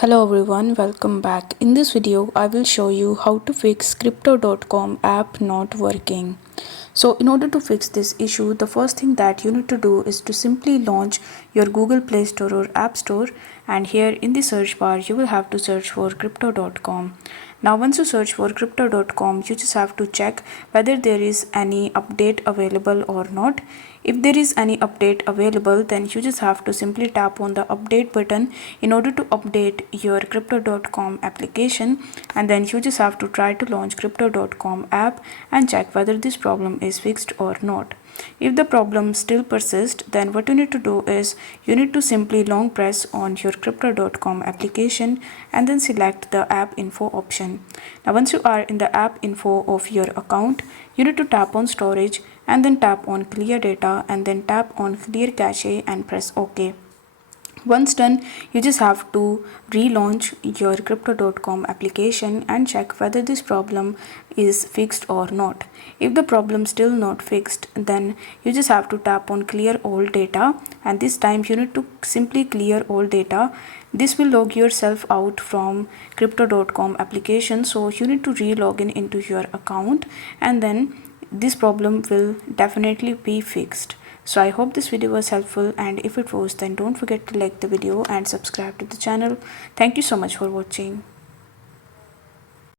Hello everyone, welcome back. In this video, I will show you how to fix crypto.com app not working. So in order to fix this issue, the first thing that you need to do is to simply launch your Google Play Store or App Store, and here in the search bar you will have to search for crypto.com. Now once you search for crypto.com, you just have to check whether there is any update available or not. If there is any update available, then you just have to simply tap on the update button in order to update your crypto.com application, and then you just have to try to launch crypto.com app and check whether this problem is fixed or not. If the problem still persists, then what you need to do is you need to simply long press on your crypto.com application and then select the app info option. Now once you are in the app info of your account, you need to tap on storage and then tap on clear data and then tap on clear cache and press OK. Once done, you just have to relaunch your crypto.com application and check whether this problem is fixed or not. If the problem still not fixed, then you just have to tap on clear all data, and this time you need to simply clear all data. This will log yourself out from crypto.com application, so you need to re-log in into your account, and then this problem will definitely be fixed. So I hope this video was helpful, and if it was, then don't forget to like the video and subscribe to the channel. Thank you so much for watching.